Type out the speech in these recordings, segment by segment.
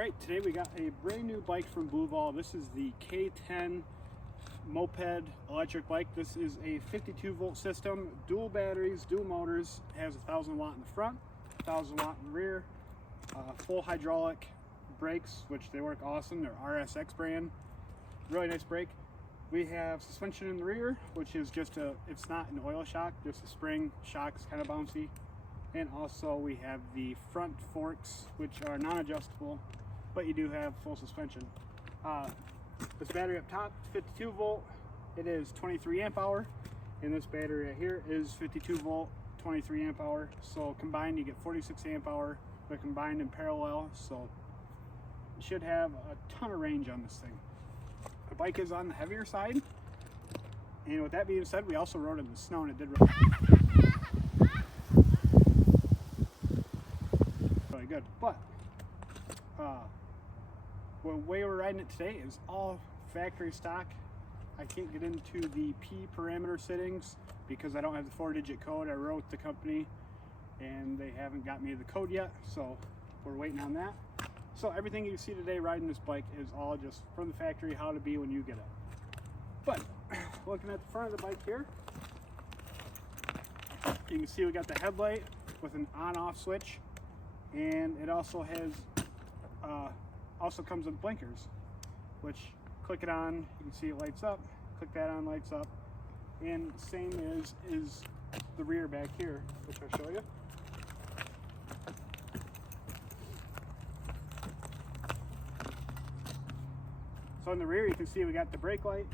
Alright, today we got a brand new bike from BLUEVALL. This is the K10 Moped electric bike. This is a 52 volt system, dual batteries, dual motors, has 1,000 watt in the front, 1,000 watt in the rear, full hydraulic brakes, which they work awesome. They're RSX brand, really nice brake. We have suspension in the rear, which is just it's not an oil shock, just a spring shock, it's kind of bouncy. And also we have the front forks, which are non-adjustable, but you do have full suspension. This battery up top, 52 volt, it is 23 amp hour, and this battery right here is 52 volt, 23 amp hour. So combined you get 46 amp hour. They're combined in parallel, so you should have a ton of range on this thing. The bike is on the heavier side, and with that being said, we also rode in the snow, and it did really good. But the way we're riding it today is all factory stock. I can't get into the P parameter settings because I don't have the 4-digit code. I wrote the company and they haven't got me the code yet, so we're waiting on that. So everything you see today riding this bike is all just from the factory, how to be when you get it. But looking at the front of the bike here, you can see we got the headlight with an on-off switch, and it also has also comes with blinkers, which click it on, you can see it lights up, click that on, lights up. And same is the rear back here, which I'll show you. So in the rear you can see we got the brake light,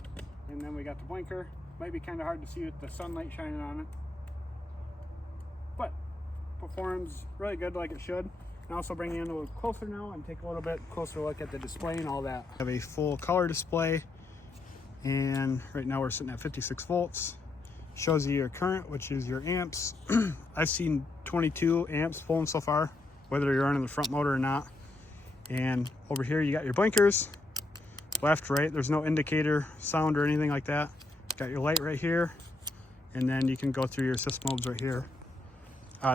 and then we got the blinker. Might be kind of hard to see with the sunlight shining on it, but performs really good like it should. And also bring you in a little closer now and take a little bit closer look at the display and all that. I have a full color display, and right now we're sitting at 56 volts. Shows you your current, which is your amps. I've seen 22 amps pulling so far, whether you're running the front motor or not. And over here you got your blinkers, left, right. There's no indicator sound or anything like that. Got your light right here, and then you can go through your assist modes right here.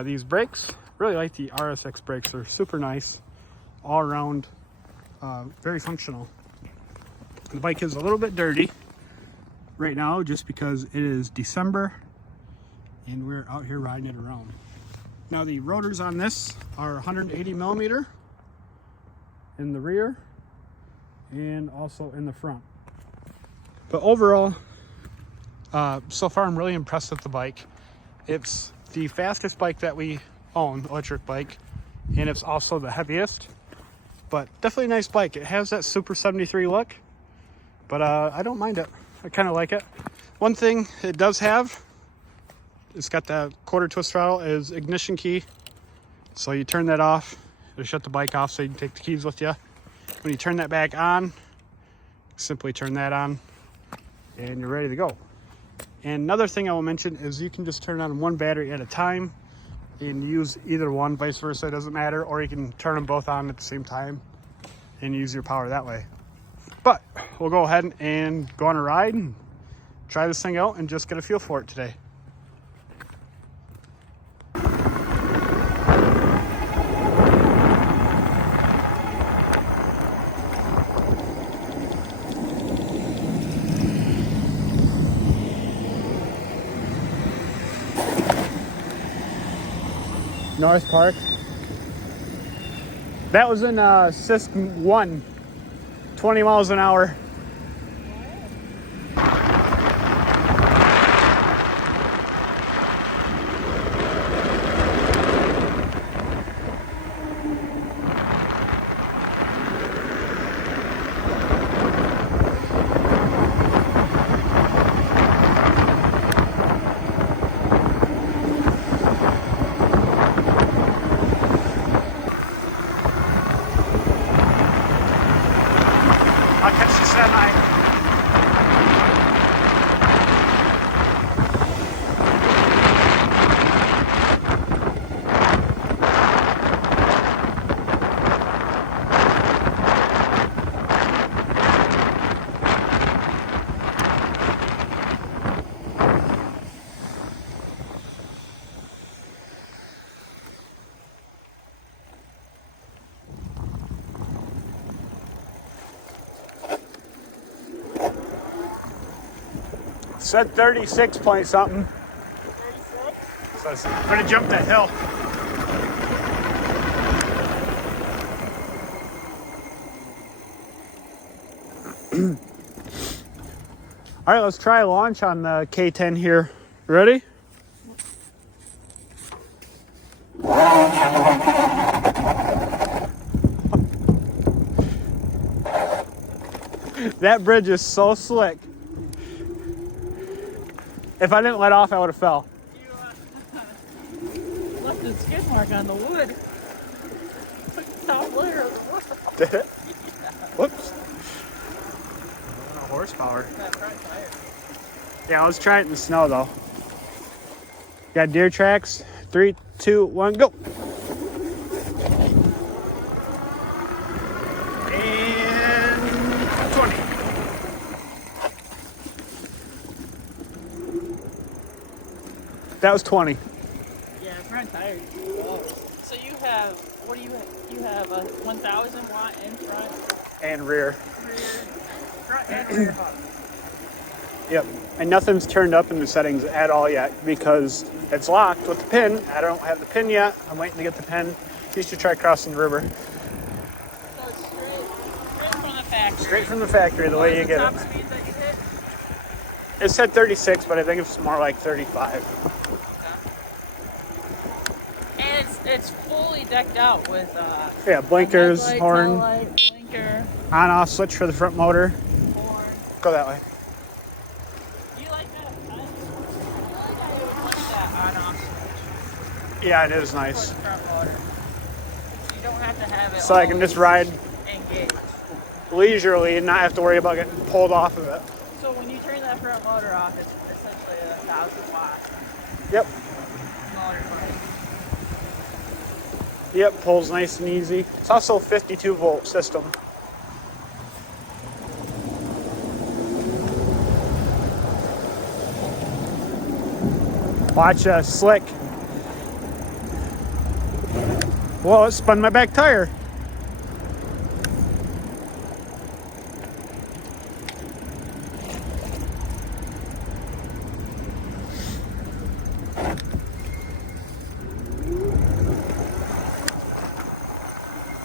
These brakes, really like the RSX brakes. They're super nice, all around, very functional. The bike is a little bit dirty right now just because it is December and we're out here riding it around. Now the rotors on this are 180 millimeter in the rear and also in the front. But overall, so far I'm really impressed with the bike. It's the fastest bike that we own, electric bike, and it's also the heaviest, but definitely a nice bike. It has that Super 73 look, but I don't mind it. I kind of like it. One thing it does have, it's got that quarter twist throttle, is ignition key. So you turn that off, it'll shut the bike off so you can take the keys with you. When you turn that back on, simply turn that on and you're ready to go. And another thing I will mention is you can just turn on one battery at a time and use either one, vice versa, it doesn't matter, or you can turn them both on at the same time and use your power that way. But we'll go ahead and go on a ride and try this thing out and just get a feel for it today. North Park. That was in Sisk 1, 20 miles an hour. I'll catch this that night. Said 36 point something. 36? So I'm gonna jump that hill. All right, let's try launch on the K10 here. Ready? That bridge is so slick. If I didn't let off, I would have fell. You left a skid mark on the wood. Top layer of the wood. Did it? Yeah. Whoops. Horsepower. That front tire. Yeah, let's try it in the snow though. Got deer tracks. 3, 2, 1, go. And 20. That was 20. Yeah, front tire. Oh. So you have, what do you have? You have a 1,000 watt in front. And rear. Front and rear hub. Yep. And nothing's turned up in the settings at all yet because it's locked with the pin. I don't have the pin yet. I'm waiting to get the pin. Used to try crossing the river. So it's straight from the factory. Straight from the factory, the way you get it. Top speed that you hit? It said 36, but I think it's more like 35. Okay. And it's fully decked out with Yeah, blinkers, headlight, horn, taillight, blinker, on-off switch for the front motor. horn. Go that way. You like that? I like how you would like that on-off switch Yeah, it is for nice. the front motor. You don't have to have it So I can just ride engaged. leisurely and not have to worry about getting pulled off of it. So when you turn that front motor off, it's essentially a 1,000 watt Yep. motor. Yep, pulls nice and easy. It's also a 52 volt system. Watch slick. Whoa, it spun my back tire.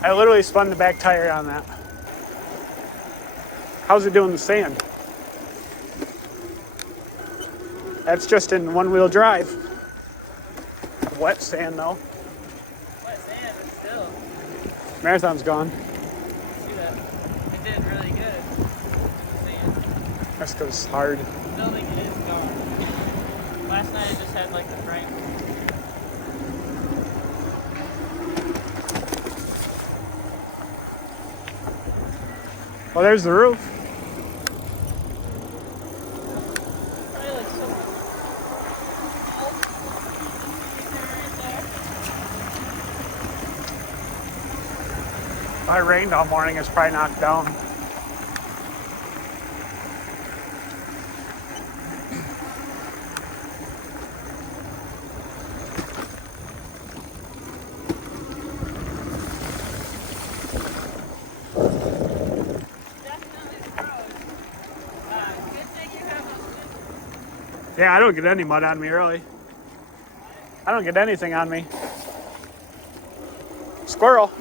I literally spun the back tire on that. How's it doing the sand? That's just in one-wheel drive. Wet sand though. Wet sand, but still. Marathon's gone. See that? It did really good. Sand. That's because it's hard. The building is gone. Last night I just had like the frame. Well, there's the roof. Probably like so. If it rained all morning, it's probably knocked down. Yeah, I don't get any mud on me, really. I don't get anything on me. Squirrel.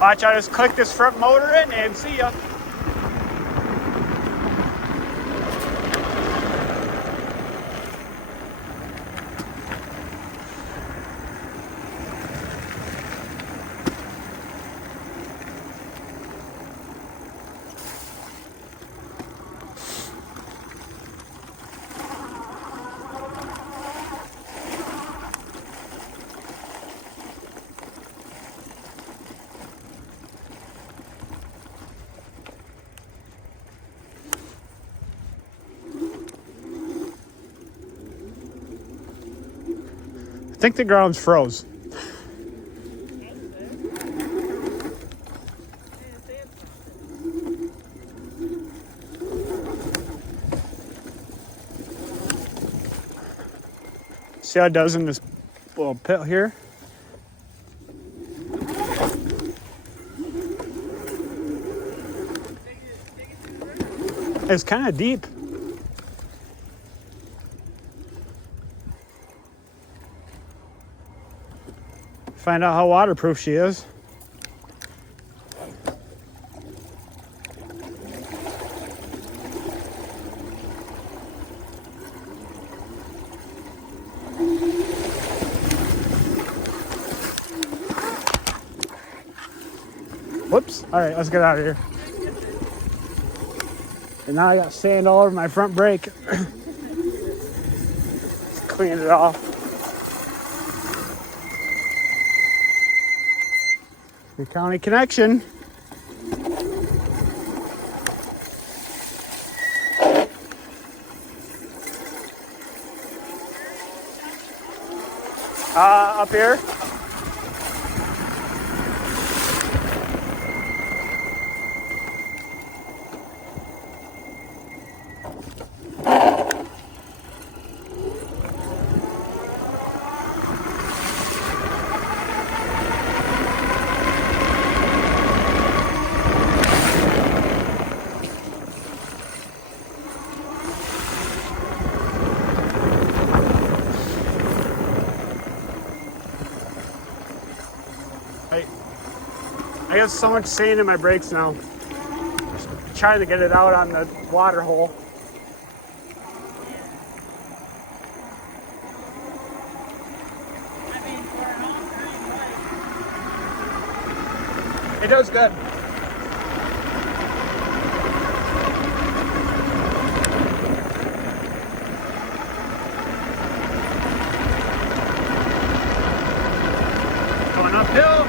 Watch, I just click this front motor in and see ya. I think the ground's froze. See how it does in this little pit here? It's kind of deep. Find out how waterproof she is. Whoops. All right, let's get out of here. And now I got sand all over my front brake. Let's clean it off. The county connection. Up here. I got so much sand in my brakes now. Just trying to get it out on the water hole. It does good. Going uphill.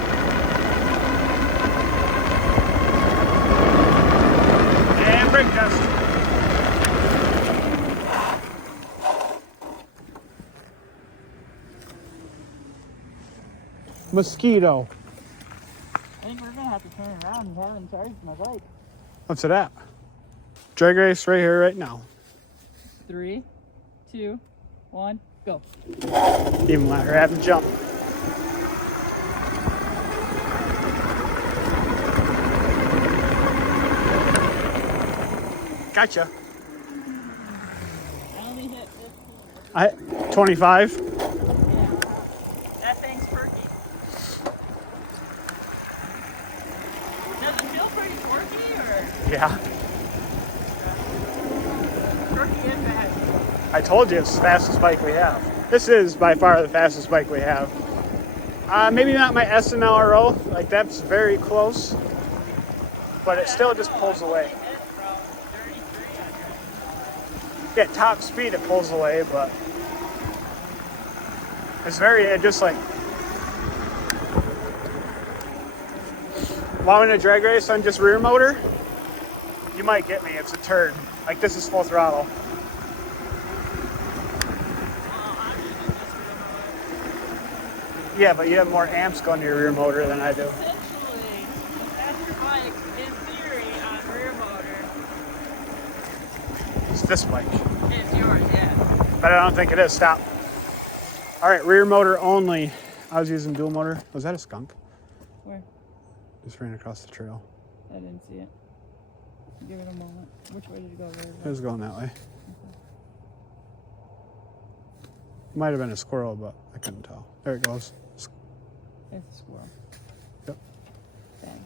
Brake test. Mosquito. I think we're gonna have to turn around and have him charge my bike. What's it at? Drag race right here, right now. 3, 2, 1, go. Even let her have him jump. Gotcha. I only hit 15. 25. Yeah. That thing's perky. Does it feel pretty quirky or? Yeah. Quirky and fast. I told you it's the fastest bike we have. This is by far the fastest bike we have. Maybe not my SNLRO, like that's very close, but it still just pulls away. Yeah, top speed it pulls away, but it's very, just like, while in a drag race on just rear motor, you might get me, it's a turd. Like this is full throttle. Yeah, but you have more amps going to your rear motor than I do. Essentially, that's your bike, in theory, on rear motor. It's this bike. It's yours, yeah. But I don't think it is. Stop. All right, rear motor only. I was using dual motor. Was that a skunk? Where? Just ran across the trail. I didn't see it. Give it a moment. Which way did it go? It was going that way. Might have been a squirrel, but I couldn't tell. There it goes. It's a squirrel. Yep. Thanks.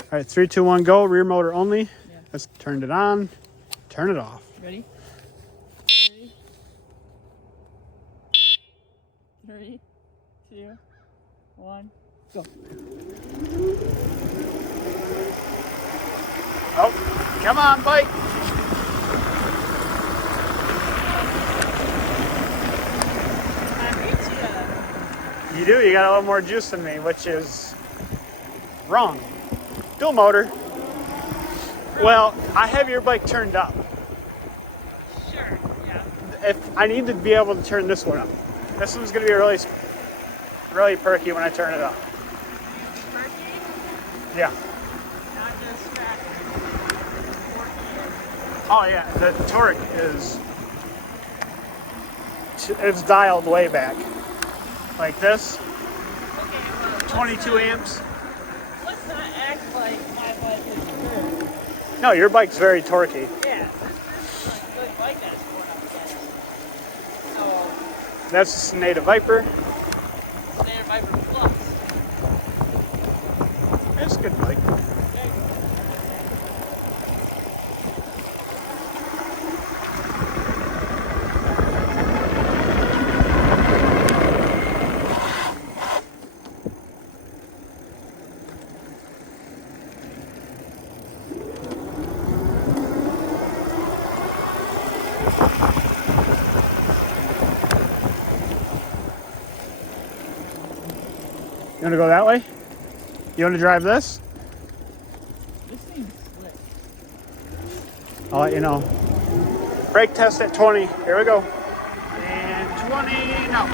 All right, 3, 2, 1, go. Rear motor only. Yeah. Let's turn it on. Turn it off. Ready? 3, 2, 1, go. Oh, come on, bike. I reach you. You do. You got a little more juice than me, which is wrong. Dual motor. Well, I have your bike turned up. Sure, yeah. If I need to be able to turn this one up. This one's going to be really perky when I turn it up. Perky? Yeah. Not just fast. Oh yeah, the torque is, it's dialed way back. Like this, Okay, well, 22 amps. let's not act like my bike is good. No, your bike's very torquey. Yeah, this is a good bike that's going up again. So, That's the Native Viper. Standard Viper Plus. It's a good bike. You want to go that way? You want to drive this? This seems slick. I'll let you know. Brake test at 20. Here we go. And 20 now.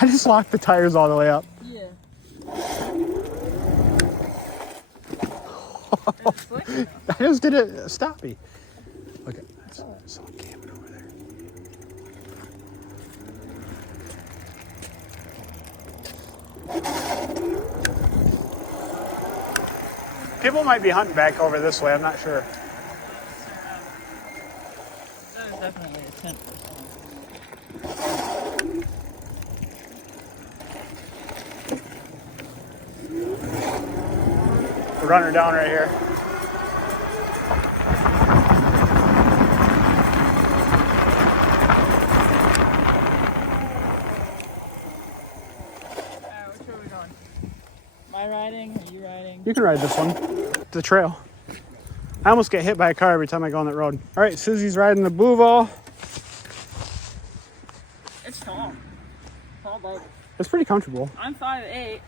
I just locked the tires all the way up. Yeah. Is it slick? I just did it stoppy. Look at that. It's all camping over there. People might be hunting back over this way. I'm not sure. That is definitely a tent for someone. We'll run her down right here. Which way are we going? Am I riding? Are you riding? You can ride this one. The trail. I almost get hit by a car every time I go on that road. All right, Susie's riding the BLUEVALL. It's tall. Tall bike. It's pretty comfortable. I'm 5'8".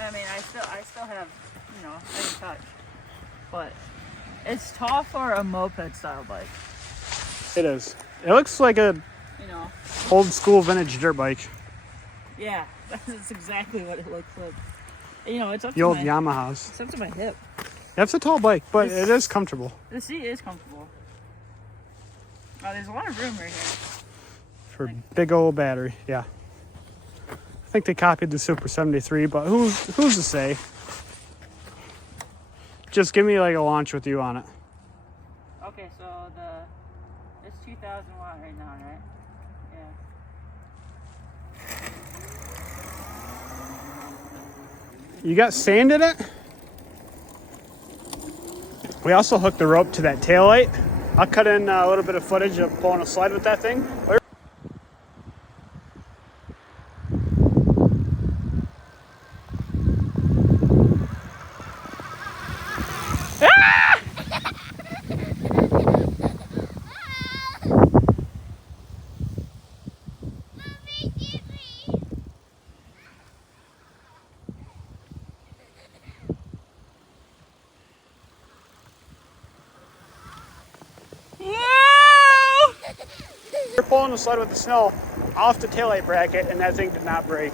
I mean, I still have, you know, any touch. But it's tall for a moped style bike. It is. It looks like a You know. old school vintage dirt bike. Yeah, that's exactly what it looks like. You know, it's up The to old my, Yamahas. it's up to my hip. That's a tall bike, but it is comfortable. The seat is comfortable. Oh, there's a lot of room right here. For big old battery, yeah. I think they copied the Super 73, but who's to say? Just give me like a launch with you on it. Okay, so it's 2,000 watt right now, right? Yeah. You got sand in it? We also hooked the rope to that taillight. I'll cut in a little bit of footage of pulling a sled with that thing. We're pulling the sled with the snow off the taillight bracket, and that thing did not break.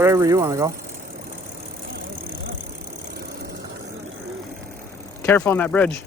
Wherever you want to go. Careful on that bridge.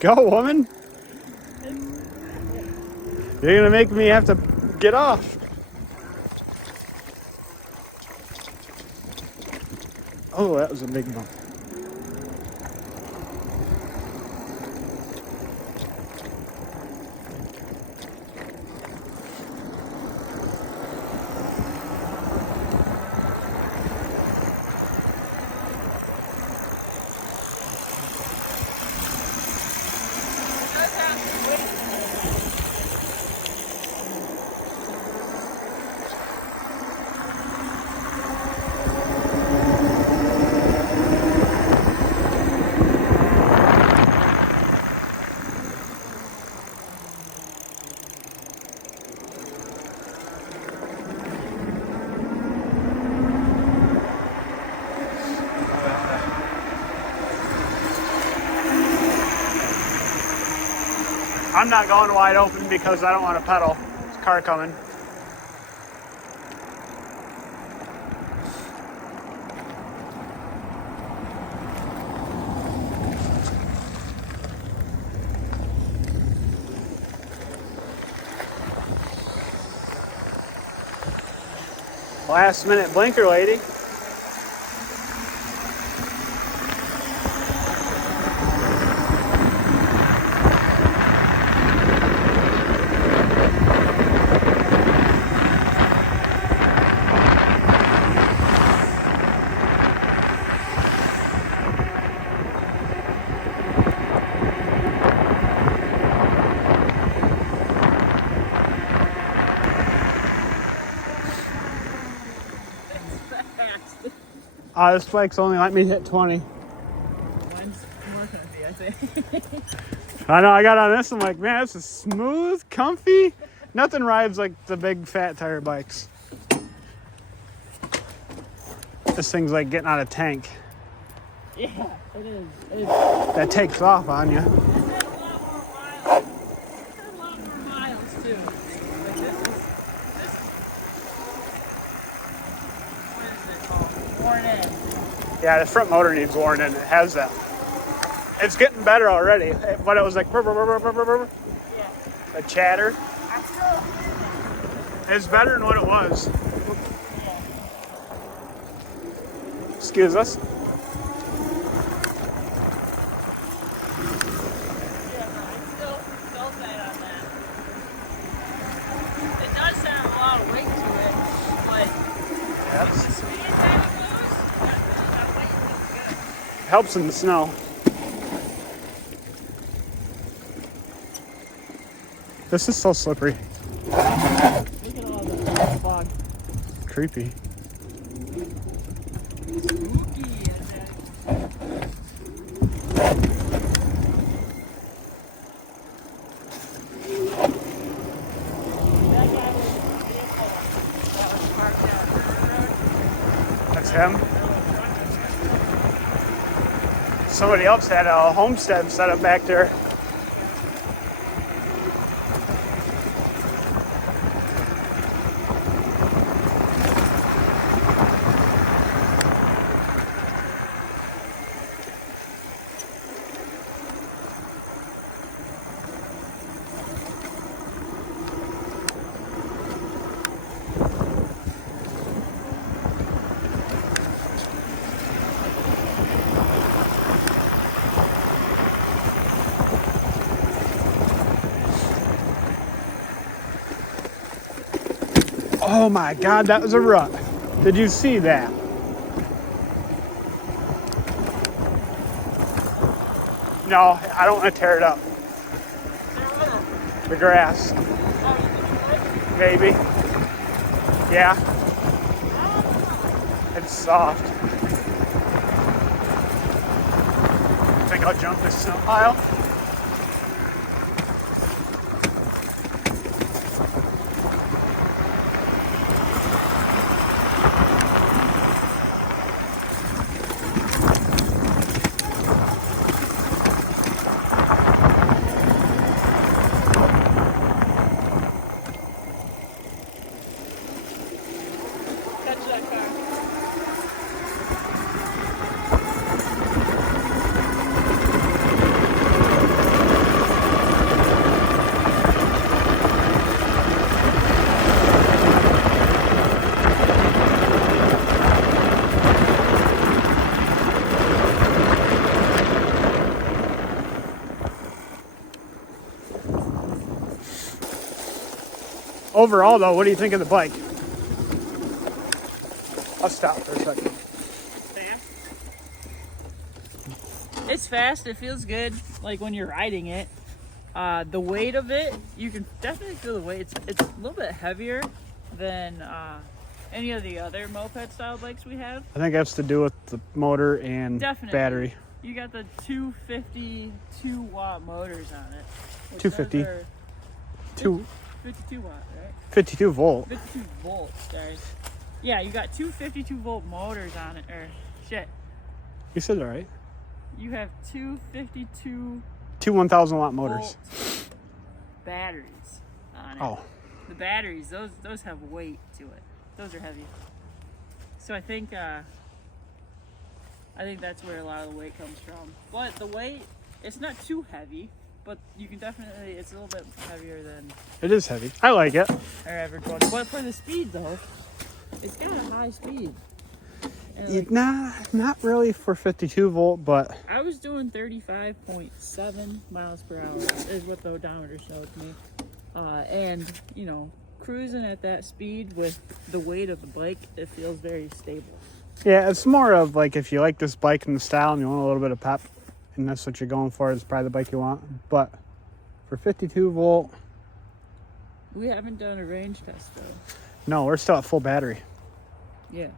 Go, woman. You're gonna make me have to get off. Oh, that was a big bump. I'm not going wide open because I don't want to pedal. There's a car coming. Last minute blinker lady. This bike's only let me hit 20. Mine's more comfy, I think. I know, I got on this, I'm like, man, this is smooth, comfy. Nothing rides like the big fat tire bikes. This thing's like getting out of tank. Yeah, it is. It is. That takes off on you. It has a lot more miles too. Like this is what is it called? Worn in. Yeah, the front motor needs worn in. It has that. It's getting better already, but it was like Yeah. a chatter. I'm still It's better than what it was. yeah. Excuse us. Yeah, no, it's still fat on that. It does have a lot of weight to it, but with the speed that it goes, that weight is good. Helps in the snow. This is so slippery. Look at all the fog. Creepy. Spooky, That's him. Somebody else had a homestead set up back there. Oh my God, that was a rut. Did you see that? No, I don't want to tear it up. The grass. Maybe. Yeah. It's soft. think I'll jump this snow pile. Catch that car. Overall though, what do you think of the bike? I'll stop for a second. It's fast. It feels good. Like when you're riding it. The weight of it, you can definitely feel the weight. It's a little bit heavier than any of the other moped style bikes we have. I think it has to do with the motor and Definitely. battery. You got the 252 watt motors on it. 250. 52 watt, right? 52 volt. 52 volts, guys. Yeah, you got two 52 volt motors on it. Or shit, You said it right. you have two 52 Two 1,000 watt motors. volt batteries on it. Oh, The batteries, those have weight to it. Those are heavy. So I think that's where a lot of the weight comes from. But the weight, it's not too heavy, but you can definitely, it's a little bit heavier than it is heavy. I like it. our average one. But for the speed though, it's got a high speed. And like, Not really for 52 volt, but I was doing 35.7 miles per hour is what the odometer showed me. And, you know, cruising at that speed with the weight of the bike, it feels very stable. yeah, it's more of like if you like this bike and the style and you want a little bit of pep and that's what you're going for, it's probably the bike you want. But for 52 volt, We haven't done a range test though. no, we're still at full battery. Yeah.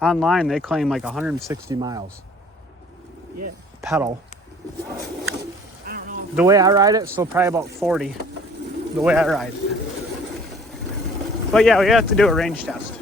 Online, they claim like 160 miles. Yeah. Pedal. I don't know. The way I ride it, so probably about 40. The way I ride it. But yeah, we have to do a range test.